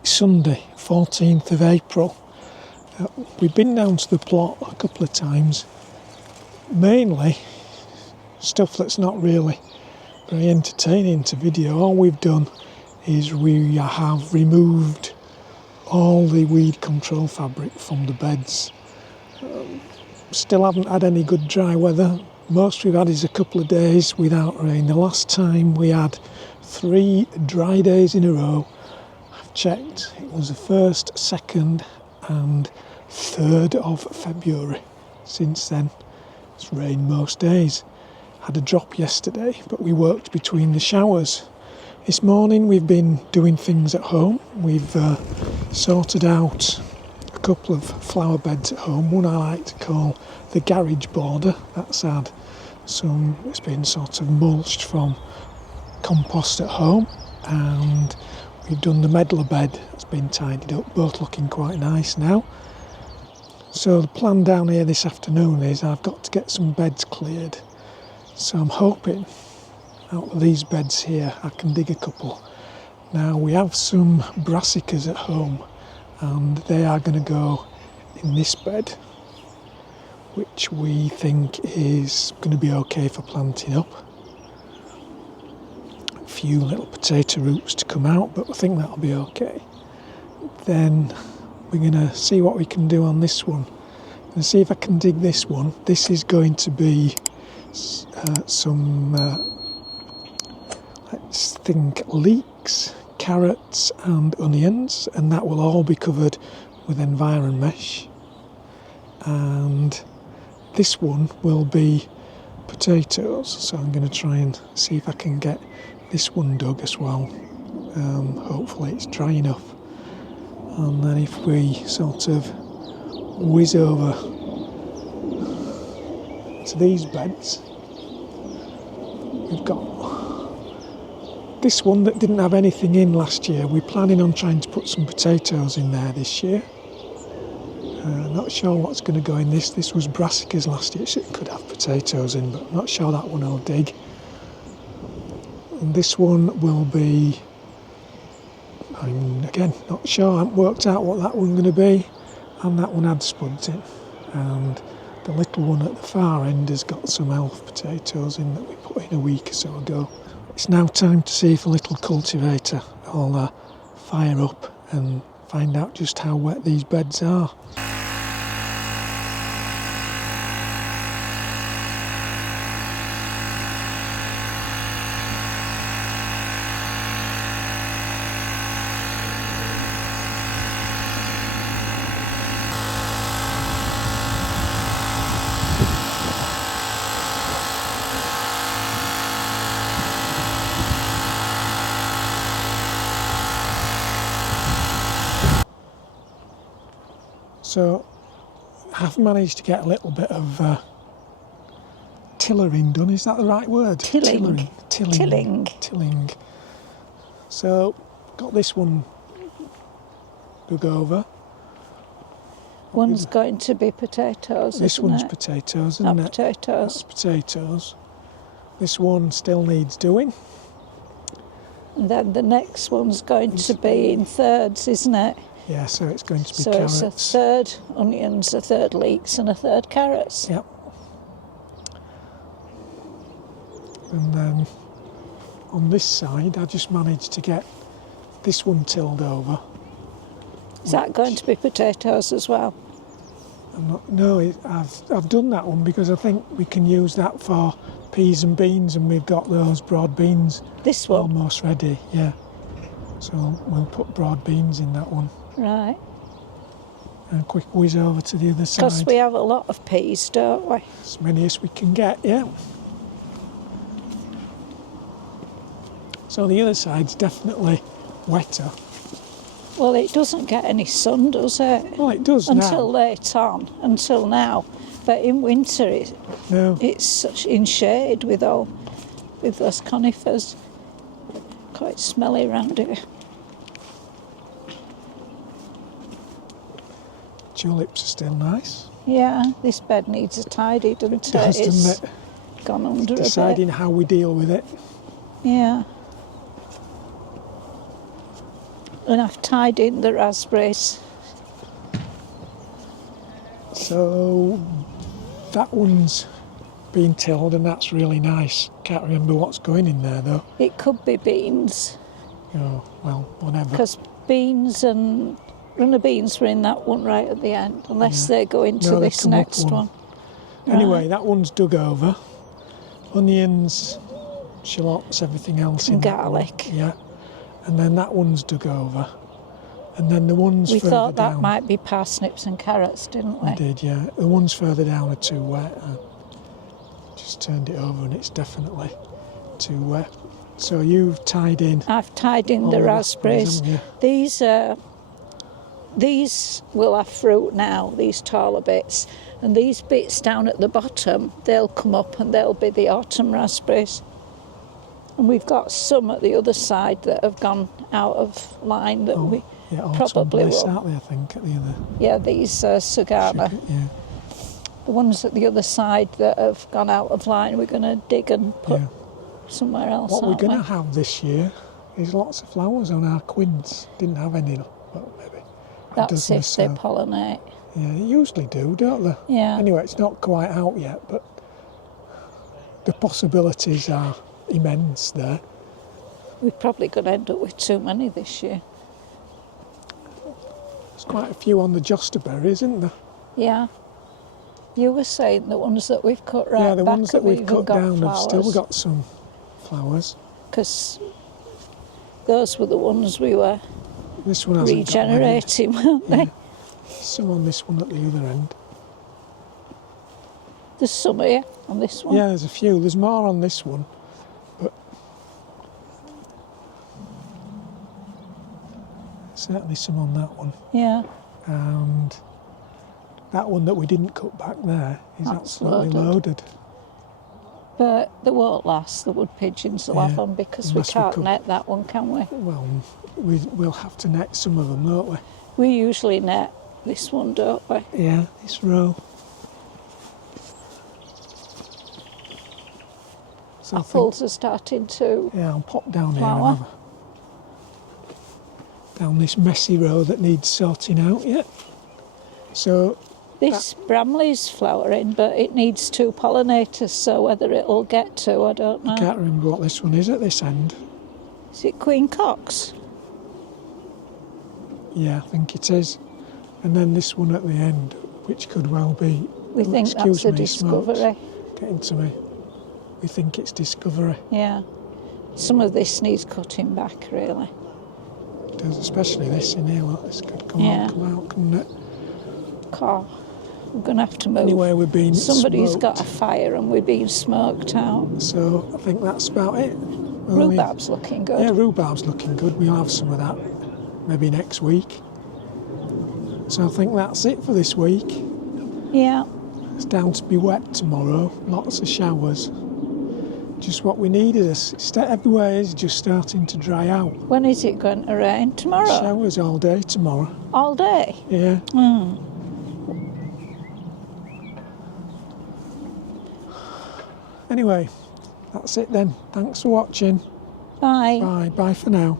It's Sunday, 14th of April. We've been down to the plot a couple of times, mainly stuff that's not really very entertaining to video. All we've done is we have removed all the weed control fabric from the beds. Still haven't had any good dry weather. Most we've had is a couple of days without rain. The last time we had 3 dry days in a row. I've checked, it was the 1st, 2nd and 3rd of February. Since then it's rained most days. Had a drop yesterday, but we worked between the showers. This morning we've been doing things at home. We've sorted out a couple of flower beds at home. One I like to call the garage border. That's had some, it's been sort of mulched from compost at home, and we've done the medlar bed. It's been tidied up, both looking quite nice now. So the plan down here this afternoon is I've got to get some beds cleared. So I'm hoping out of these beds here I can dig a couple. Now we have some brassicas at home and they are going to go in this bed, which we think is going to be okay for planting up. A few little potato roots to come out, but I think that'll be okay. Then we're going to see what we can do on this one and see if I can dig this one. This is going to be some, let's think, leeks, carrots and onions, and that will all be covered with environ mesh. And this one will be potatoes, so I'm going to try and see if I can get this one dug as well. Hopefully it's dry enough. And then if we sort of whiz over to these beds, we've got this one that didn't have anything in last year. We're planning on trying to put some potatoes in there this year. Not sure what's going to go in this. This was brassicas last year, so it could have potatoes in, but I'm not sure that one will dig. And this one will be, I'm again not sure, I haven't worked out what that one's going to be. And that one had spuds in. And the little one at the far end has got some elf potatoes in that we put in a week or so ago. It's now time to see if a little cultivator will fire up and find out just how wet these beds are. So I've managed to get a little bit of tillering done. Is that the right word? Tilling. So got this one dug over. One's going to be potatoes. This isn't one's it? potatoes, Not isn't it? potatoes. That's potatoes. This one still needs doing. And then the next one's going to be in thirds, isn't it? Yeah, so it's going to be so carrots. So it's a third onions, a third leeks and a third carrots. Yep. And then on this side I just managed to get this one tilled over. Is that going to be potatoes as well? I've done that one because I think we can use that for peas and beans, and we've got those broad beans. This one? Almost ready, yeah. So we'll put broad beans in that one. Right. And a quick whiz over to the other side. Because we have a lot of peas, don't we? As many as we can get, yeah. So the other side's definitely wetter. Well, it doesn't get any sun, does it? Well, it does until now. Late on, until now. But in winter, it's such in shade with those conifers. Quite smelly round here. Tulips are still nice. Yeah, this bed needs a tidy, doesn't it? It does, doesn't it? Gone under Deciding a bit. how we deal with it. Yeah. And I've tied in the raspberries. So that one's been tilled and that's really nice. Can't remember what's going in there though. It could be beans. Oh, well, whatever. Because beans and runner beans were in that one right at the end, unless they go into No, they this come up next one. Anyway, Right. that one's dug over. Onions, shallots, everything else in And that one. garlic. Yeah. And then that one's dug over. And then the ones We further thought that down. might be parsnips and carrots, didn't we? We did, yeah. The ones further down are too wet. I just turned it over and it's definitely too wet. So you've tied in. I've tied in all the raspberries. haven't you? These will have fruit now, these taller bits. And these bits down at the bottom, they'll come up and they'll be the autumn raspberries. And we've got some at the other side that have gone out of line that we probably bliss, will. aren't they, I think, at the other. Yeah, these Sagana. Yeah. The ones at the other side that have gone out of line, we're going to dig and put somewhere else. What we're aren't going we? to have this year is lots of flowers on our quince. Didn't have any, but maybe. That's if they pollinate. Yeah, they usually do, don't they? Yeah. Anyway, it's not quite out yet, but the possibilities are immense there. We're probably going to end up with too many this year. There's quite a few on the josterberries, isn't there? Yeah. You were saying the ones that we've cut right Yeah, the back ones that have we've even cut got down have still flowers. got some flowers. Because those were the ones we were This one hasn't regenerating, weren't they? Yeah. Some on this one at the other end. There's some here on this one. Yeah, there's a few. There's more on this one, but certainly some on that one. Yeah. And that one that we didn't cut back there is That's absolutely loaded. loaded. But they won't last, the wood pigeons will have them because we Unless we can't could- net that one, can we? Well, we'll have to net some of them, won't we? We usually net this one, don't we? Yeah, this row. So I think- Apples are starting to yeah, I'll pop down here flower. and have down this messy row that needs sorting out yet. So This Bramley's flowering, but it needs 2 pollinators, so whether it'll get to, I don't know. I can't remember what this one is at this end. Is it Queen Cox? Yeah, I think it is. And then this one at the end, which could well be. We think excuse that's a me, Smokes, discovery. getting to me. We think it's Discovery. Yeah. Some of this needs cutting back, really. It does, especially this in here. Look, this could come Yeah. out, couldn't it? Car. We're going to have to move. Anyway, we've been Somebody's smoked, got a fire and we're being smoked out. so I think that's about it. We'll only- Rhubarb's looking good. Yeah, rhubarb's looking good. We'll have some of that maybe next week. So I think that's it for this week. Yeah. It's down to be wet tomorrow. Lots of showers. Just what we needed. Everywhere is just starting to dry out. When is it going to rain? Tomorrow? Showers all day tomorrow. All day? Yeah. Hmm. Anyway, that's it then. Thanks for watching. Bye. Bye. Bye for now.